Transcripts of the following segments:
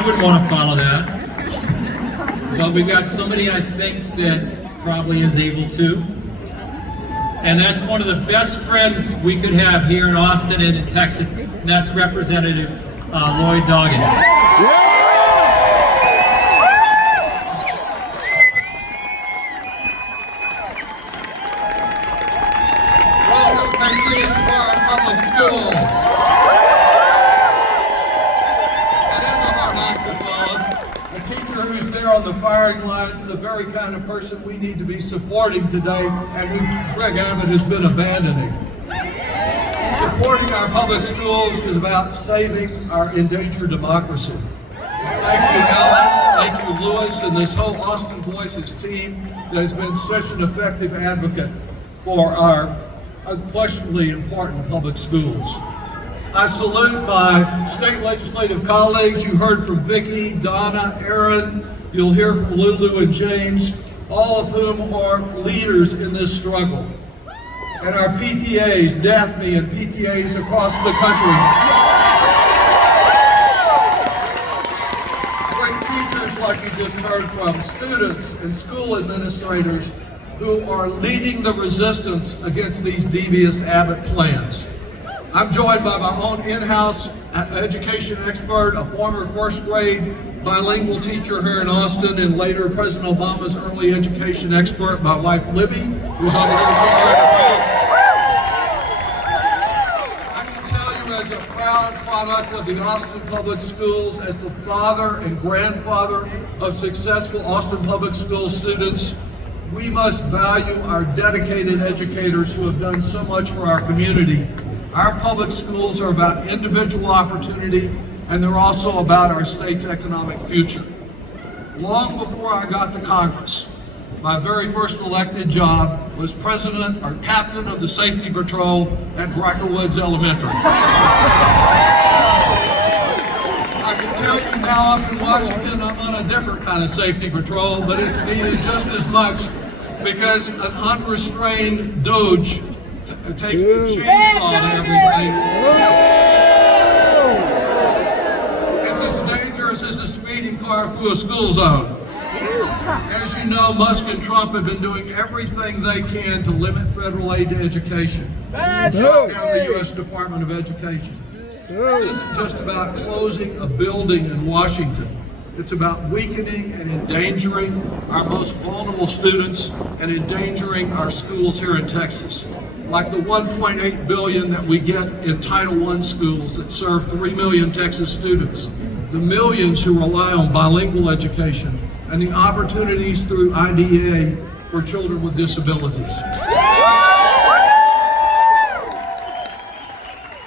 I wouldn't want to follow that. But we've got somebody I think that probably is able to. And that's one of the best friends we could have here in Austin and in Texas. And that's Representative Lloyd Doggett. On the firing lines, the very kind of person we need to be supporting today and who Greg Abbott has been abandoning. Supporting our public schools is about saving our endangered democracy. Thank you, Alan, thank you, Lewis, and this whole Austin Voices team that has been such an effective advocate for our unquestionably important public schools. I salute my state legislative colleagues. You heard from Vicki, Donna, Aaron. You'll hear from Lulu and James, all of whom are leaders in this struggle. And our PTAs, Daphne and PTAs across the country. Great teachers like you just heard from, students and school administrators who are leading the resistance against these devious Abbott plans. I'm joined by my own in-house education expert, a former first grade bilingual teacher here in Austin, and later President Obama's early education expert, my wife Libby, who's on the other side. I can tell you as a proud product of the Austin Public Schools, as the father and grandfather of successful Austin Public School students, we must value our dedicated educators who have done so much for our community. Our public schools are about individual opportunity, and they're also about our state's economic future. Long before I got to Congress, my very first elected job was president or captain of the safety patrol at Bricker Woods Elementary. I can tell you now up in Washington I'm on a different kind of safety patrol, but it's needed just as much because an unrestrained doge taking a chainsaw and everything. It's as dangerous as a speeding car through a school zone. As you know, Musk and Trump have been doing everything they can to limit federal aid to education. Shut down the U.S. Department of Education. This isn't just about closing a building in Washington. It's about weakening and endangering our most vulnerable students and endangering our schools here in Texas. Like the $1.8 billion that we get in Title I schools that serve 3 million Texas students, the millions who rely on bilingual education, and the opportunities through IDEA for children with disabilities.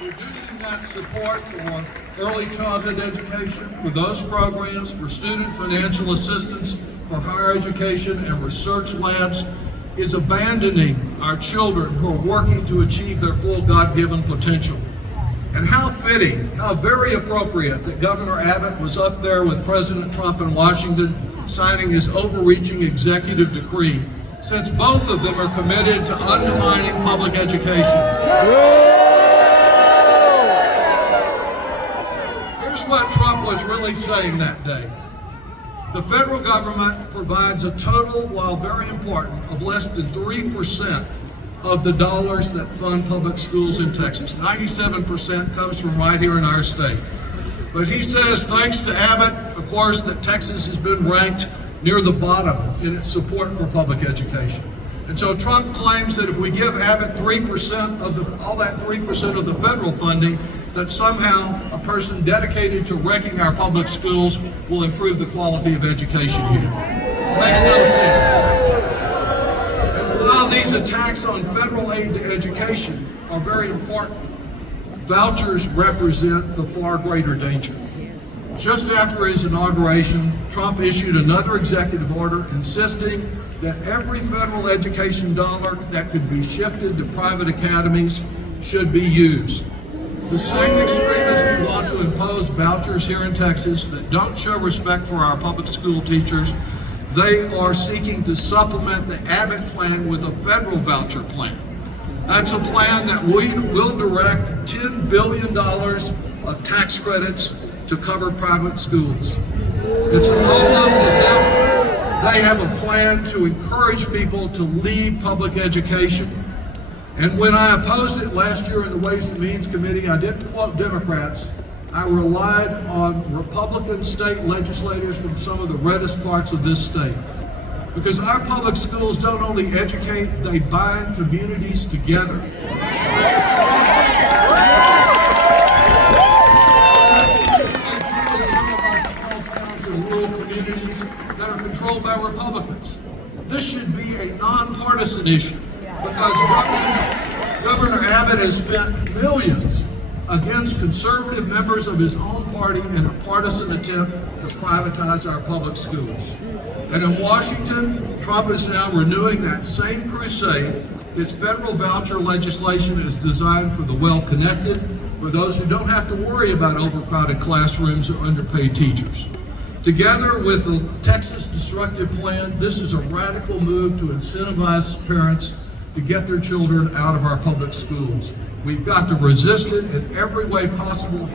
Reducing that support for early childhood education, for those programs, for student financial assistance, for higher education and research labs, is abandoning our children who are working to achieve their full God-given potential. And how fitting, how very appropriate that Governor Abbott was up there with President Trump in Washington signing his overreaching executive decree, since both of them are committed to undermining public education. Here's what Trump was really saying that day. The federal government provides a total, while very important, of less than 3% of the dollars that fund public schools in Texas. 97% comes from right here in our state. But he says, thanks to Abbott, of course, that Texas has been ranked near the bottom in its support for public education. And so Trump claims that if we give Abbott 3% of all that 3% of the federal funding, that somehow a person dedicated to wrecking our public schools will improve the quality of education here. It makes no sense. And while these attacks on federal aid to education are very important, vouchers represent the far greater danger. Just after his inauguration, Trump issued another executive order insisting that every federal education dollar that could be shifted to private academies should be used. The same extremists who want to impose vouchers here in Texas that don't show respect for our public school teachers, they are seeking to supplement the Abbott plan with a federal voucher plan. That's a plan that will direct $10 billion of tax credits to to cover private schools. It's almost as if they have a plan to encourage people to leave public education. And when I opposed it last year in the Ways and Means Committee, I didn't quote Democrats. I relied on Republican state legislators from some of the reddest parts of this state. Because our public schools don't only educate, they bind communities together. Rural communities that are controlled by Republicans. This should be a nonpartisan issue because Governor Abbott has spent millions against conservative members of his own party in a partisan attempt to privatize our public schools. And in Washington, Trump is now renewing that same crusade. His federal voucher legislation is designed for the well-connected, for those who don't have to worry about overcrowded classrooms or underpaid teachers. Together with the Texas Disruptive Plan, this is a radical move to incentivize parents to get their children out of our public schools. We've got to resist it in every way possible.